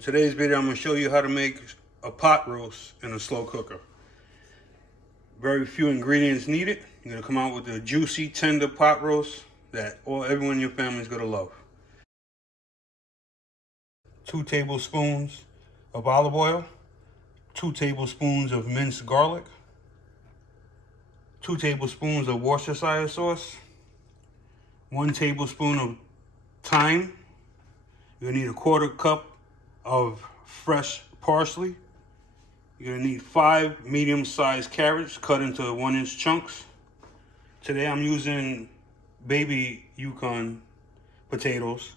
In today's video, I'm going to show you how to make a pot roast in a slow cooker. Very few ingredients needed. You're going to come out with a juicy, tender pot roast that everyone in your family is going to love. 2 tablespoons of olive oil, 2 tablespoons of minced garlic, 2 tablespoons of Worcestershire sauce, 1 tablespoon of thyme. You're going to need a 1/4 cup of fresh parsley. You're going to need 5 medium-sized carrots cut into 1-inch chunks. Today I'm using baby Yukon potatoes.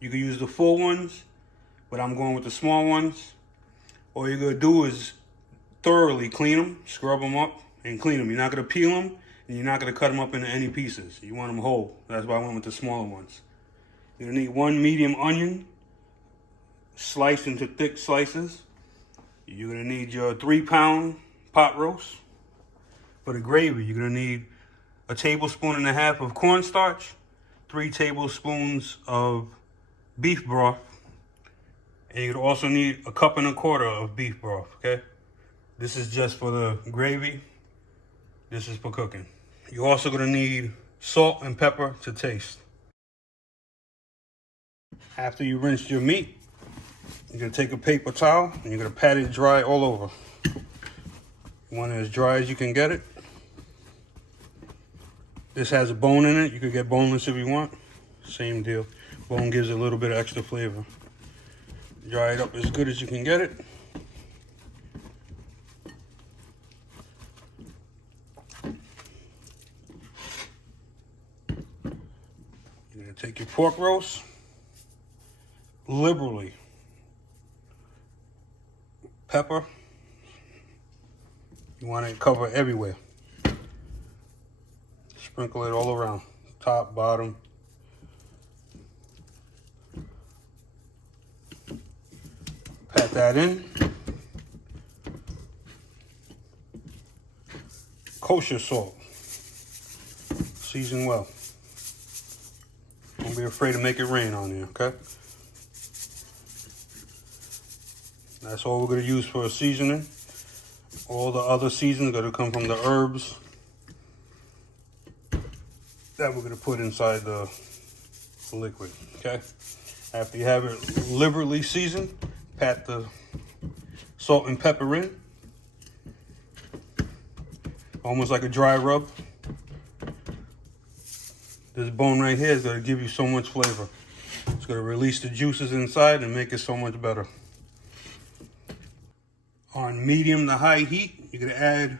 You can use the full ones, but I'm going with the small ones. All you're going to do is thoroughly clean them, scrub them up, and clean them. You're not going to peel them, and you're not going to cut them up into any pieces. You want them whole. That's why I went with the smaller ones. You're going to need 1 medium onion, sliced into thick slices. You're going to need your 3-pound pot roast. For the gravy, you're going to need 1.5 tablespoons of cornstarch, 3 tablespoons of beef broth, and you'd also need 1.25 cups of beef broth, okay? This is just for the gravy. This is for cooking. You're also going to need salt and pepper to taste. After you rinse your meat, you're going to take a paper towel and you're going to pat it dry all over. You want it as dry as you can get it. This has a bone in it. You could get boneless if you want. Same deal. Bone gives it a little bit of extra flavor. Dry it up as good as you can get it. You're going to take your pork roast, liberally pepper. You want it covered everywhere. Sprinkle it all around, top, bottom. Pat that in. Kosher salt. Season well. Don't be afraid to make it rain on you, okay? That's all we're going to use for a seasoning. All the other seasonings are going to come from the herbs that we're going to put inside the liquid, okay? After you have it liberally seasoned, pat the salt and pepper in. Almost like a dry rub. This bone right here is going to give you so much flavor. It's going to release the juices inside and make it so much better. On medium to high heat, you're going to add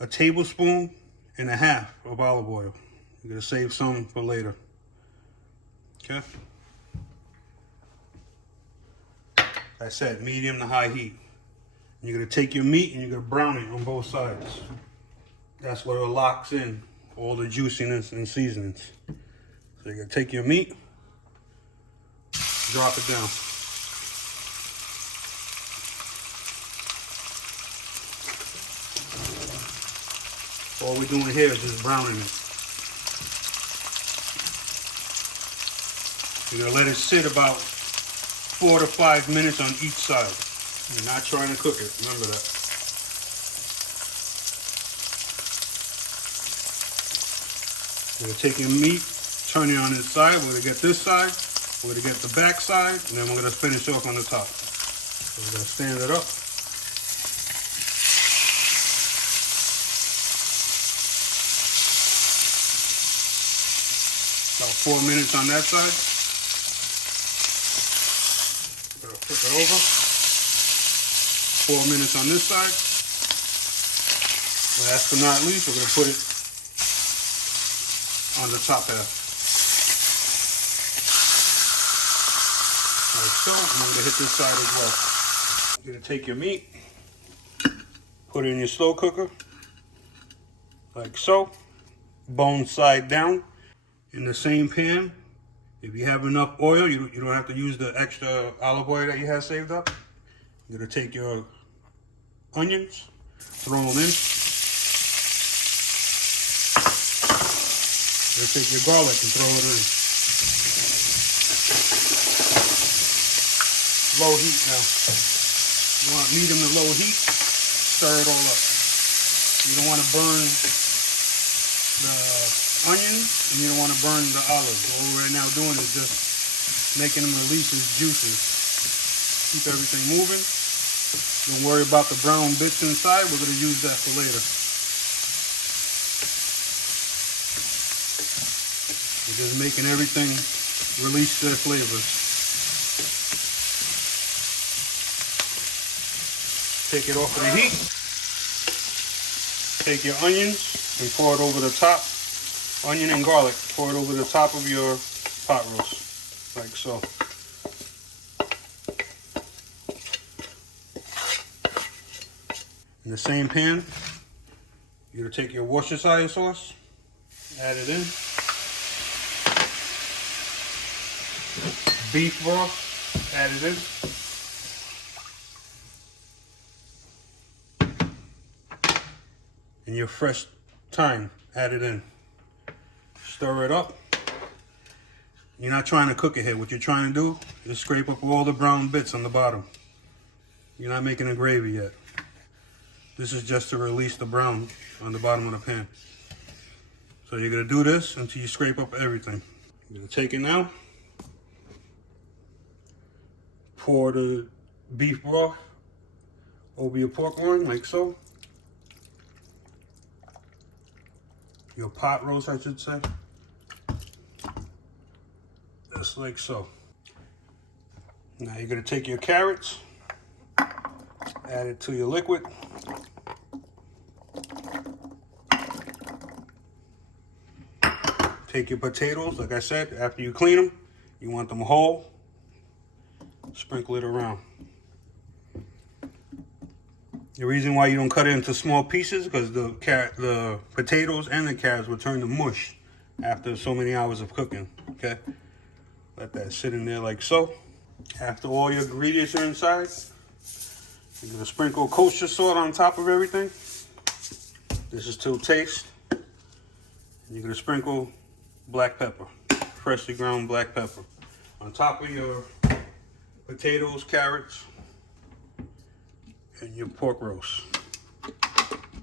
1.5 tablespoons of olive oil. You're going to save some for later. Okay? I said medium to high heat. And you're going to take your meat and you're going to brown it on both sides. That's what it locks in all the juiciness and seasonings. So you're going to take your meat, drop it down. All we're doing here is just browning it. You're going to let it sit about 4 to 5 minutes on each side. You're not trying to cook it, remember that. You're going to take your meat, turn it on its side. We're going to get this side, we're going to get the back side, and then we're going to finish off on the top. So we're going to stand it up. About 4 minutes on that side. Gonna flip it over. 4 minutes on this side. Last but not least, we're gonna put it on the top half. Like so, and we're gonna hit this side as well. You're gonna take your meat, put it in your slow cooker, like so, bone side down. In the same pan, if you have enough oil, you don't have to use the extra olive oil that you have saved up. You're going to take your onions, throw them in. You're going to take your garlic and throw it in. low heat now. You want medium to low heat, stir it all up. You don't want to burn the onions and you don't want to burn the olives. All we're right now doing is just making them release its juices. Keep everything moving. Don't worry about the brown bits inside. We're going to use that for later. We're just making everything release their flavors. Take it off of the heat. Take your onions and pour it over the top. Onion and garlic, pour it over the top of your pot roast, like so. In the same pan, you're gonna take your Worcestershire sauce, add it in. Beef broth, add it in. And your fresh thyme, add it in. Stir it up. You're not trying to cook it here. What you're trying to do is scrape up all the brown bits on the bottom. You're not making a gravy yet. This is just to release the brown on the bottom of the pan. So you're gonna do this until you scrape up everything. You're gonna take it now. Pour the beef broth over your pork loin, like so. Your pot roast, I should say. Just like so. Now you're gonna take your carrots, add it to your liquid. Take your potatoes, like I said, after you clean them, you want them whole. Sprinkle it around. The reason why you don't cut it into small pieces because the potatoes and the carrots will turn to mush after so many hours of cooking, okay? Let that sit in there like so. After all your ingredients are inside, you're gonna sprinkle kosher salt on top of everything. This is to taste. You're gonna sprinkle black pepper, freshly ground black pepper, on top of your potatoes, carrots, and your pork roast.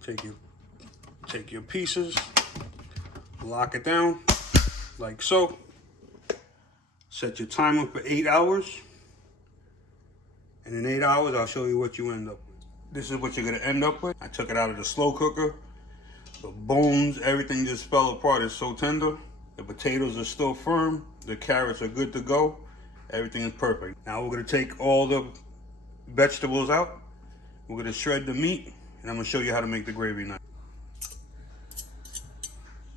Take your pieces, lock it down like so. Set your timer for 8 hours. And in 8 hours, I'll show you what you end up with. This is what you're gonna end up with. I took it out of the slow cooker. The bones, everything just fell apart. It's so tender. The potatoes are still firm. The carrots are good to go. Everything is perfect. Now we're gonna take all the vegetables out. We're gonna shred the meat, and I'm gonna show you how to make the gravy now.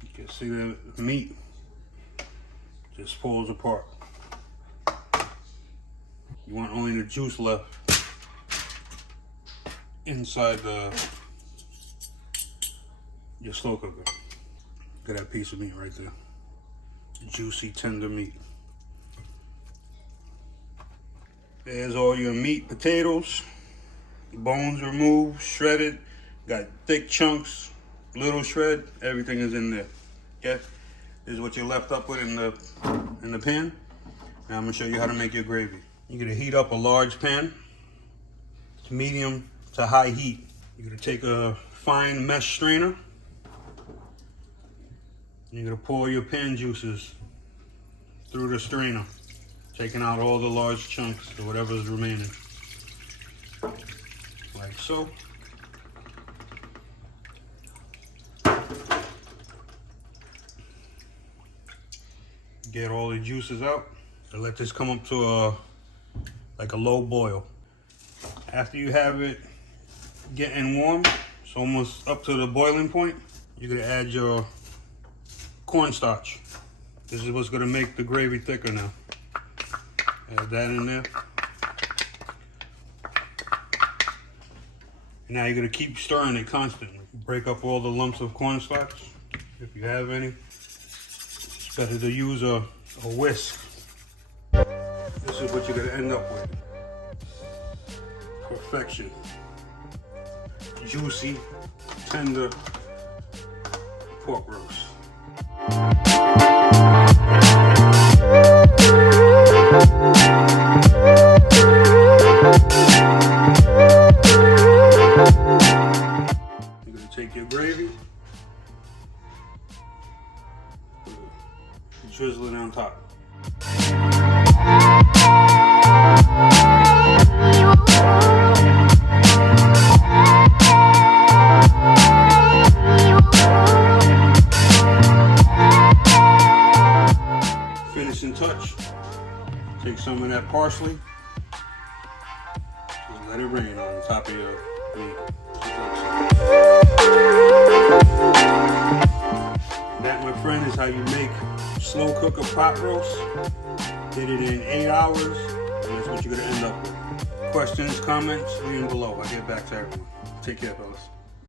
You can see the meat just falls apart. You want only the juice left inside your slow cooker. Look at that piece of meat right there. Juicy, tender meat. There's all your meat, potatoes, bones removed, shredded, got thick chunks, little shred, everything is in there, okay? This is what you're left up with in the pan. Now I'm gonna show you how to make your gravy. You're gonna heat up a large pan. It's medium to high heat. You're gonna take a fine mesh strainer. You're gonna pour your pan juices through the strainer, taking out all the large chunks or whatever is remaining. Like so. Get all the juices out and let this come up to like a low boil. After you have it getting warm, it's almost up to the boiling point, you're gonna add your cornstarch. This is what's gonna make the gravy thicker now. Add that in there. And now you're gonna keep stirring it constantly. Break up all the lumps of cornstarch, if you have any. It's better to use a whisk. This is what you're gonna end up with. Perfection. Juicy, tender pork roast. drizzle it on top. Finishing touch. Take some of that parsley. Just let it rain on the top of your meat. That, my friend, is how you make slow cooker pot roast. Did it in 8 hours, and that's what you're gonna end up with. Questions, comments, leave them below. I'll get back to everyone. Take care, fellas.